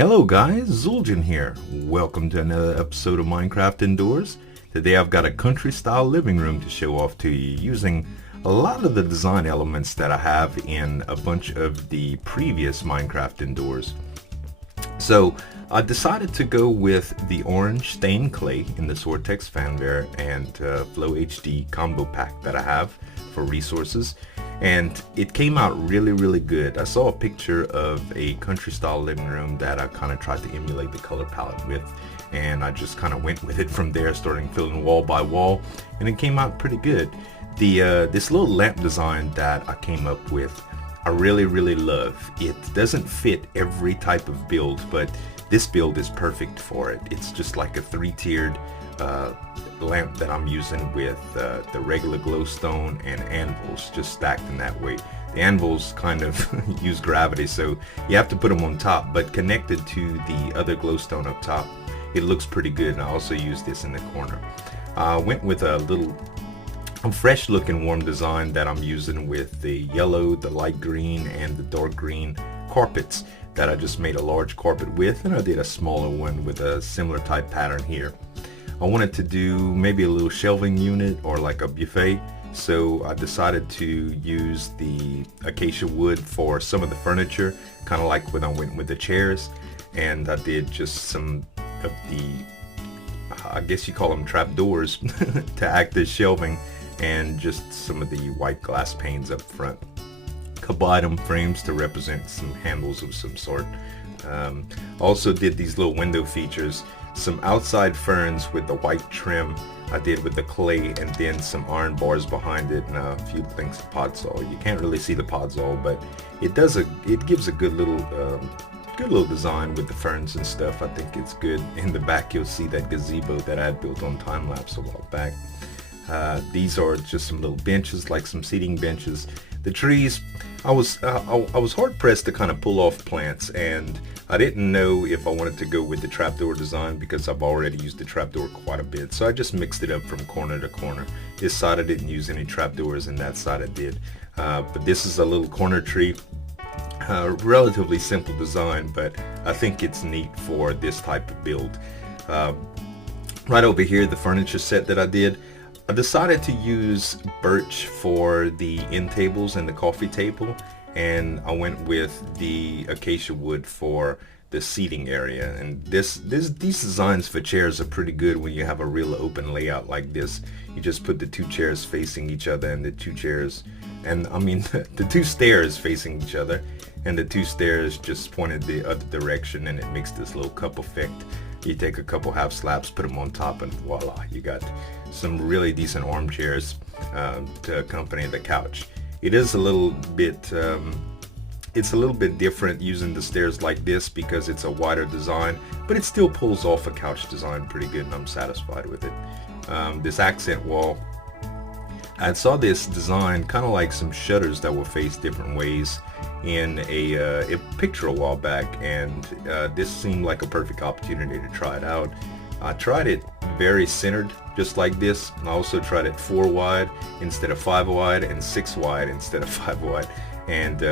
Hello guys, Zul'jin here. Welcome to another episode of Minecraft Indoors. Today I've got a country style living room to show off to you using a lot of the design elements that I have in a bunch of the previous Minecraft Indoors. So I decided to go with the orange stained clay in the Vortex fanware and Flow HD combo pack that I have for resources. And it came out really good. I saw a picture of a country style living room that I kind of tried to emulate the color palette with, and I just kind of went with it from there, starting filling wall by wall, and it came out pretty good. This little lamp design that I came up with, I really love. It doesn't fit every type of build, but this build is perfect for it. It's just like a three-tiered lamp that I'm using with the regular glowstone and anvils just stacked in that way. The anvils kind of use gravity, so you have to put them on top, but connected to the other glowstone up top, it looks pretty good. And I also use this in the corner. I went with a little fresh looking warm design that I'm using with the yellow, the light green, and the dark green carpets that I just made a large carpet with, and I did a smaller one with a similar type pattern here. I wanted to do maybe a little shelving unit or like a buffet, so I decided to use the acacia wood for some of the furniture, kind of like when I went with the chairs. And I did just some of the, I guess you call them trap doors to act as shelving, and just some of the white glass panes up front. Item frames to represent some handles of some sort. Also did these little window features, some outside ferns with the white trim I did with the clay, and then some iron bars behind it, and a few things of podzol. You can't really see the podzol, but it gives a good little design with the ferns and stuff. I think it's good. In the back you'll see that gazebo that I had built on time lapse a while back. These are just some little benches, like some seating benches. The trees, I was hard pressed to kind of pull off plants, and I didn't know if I wanted to go with the trapdoor design because I've already used the trapdoor quite a bit. So I just mixed it up from corner to corner. This side I didn't use any trapdoors, and that side I did. But this is a little corner tree. Relatively simple design, but I think it's neat for this type of build. Right over here, the furniture set that I did, I decided to use birch for the end tables and the coffee table, and I went with the acacia wood for the seating area. And these designs for chairs are pretty good when you have a real open layout like this. You just put the two chairs facing each other, and the two chairs, and I mean the two stairs facing each other, and the two stairs just pointed the other direction, and it makes this little cup effect. You take a couple half slabs, put them on top, and voila, you got some really decent armchairs to accompany the couch. It is a little bit different using the stairs like this because it's a wider design, but it still pulls off a couch design pretty good, and I'm satisfied with it. This accent wall, I saw this design kind of like some shutters that were faced different ways in a picture a while back, and this seemed like a perfect opportunity to try it out. I tried it very centered, just like this. I also tried it 4 wide instead of 5 wide, and 6 wide instead of 5 wide, and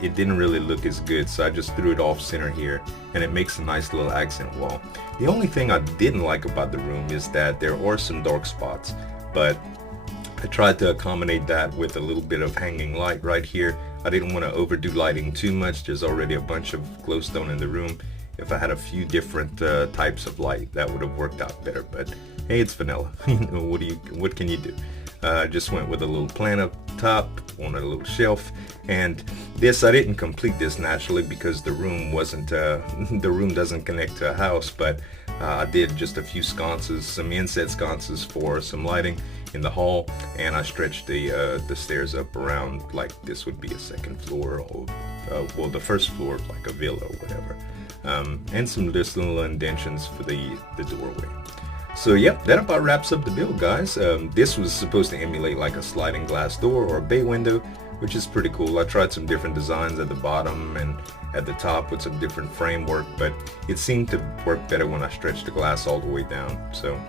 it didn't really look as good, so I just threw it off center here, and it makes a nice little accent wall. The only thing I didn't like about the room is that there are some dark spots, but I tried to accommodate that with a little bit of hanging light right here. I didn't want to overdo lighting too much. There's already a bunch of glowstone in the room. If I had a few different types of light, that would have worked out better, but hey, it's vanilla. What can you do? Just went with a little plant up top on a little shelf, and this, I didn't complete this naturally because the room wasn't the room doesn't connect to a house, but I did just a few sconces, some inset sconces for some lighting in the hall, and I stretched the stairs up around like this would be a second floor, or well, the first floor of like a villa or whatever, and some just little indentions for the doorway. So yep, that about wraps up the build, guys. This was supposed to emulate like a sliding glass door or a bay window, which is pretty cool. I tried some different designs at the bottom and at the top with some different framework, but it seemed to work better when I stretched the glass all the way down. So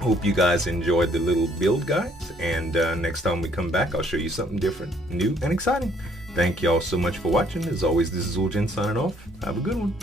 hope you guys enjoyed the little build, guys, and next time we come back I'll show you something different, new and exciting. Thank y'all so much for watching. As always, this is Zul'jin signing off. Have a good one.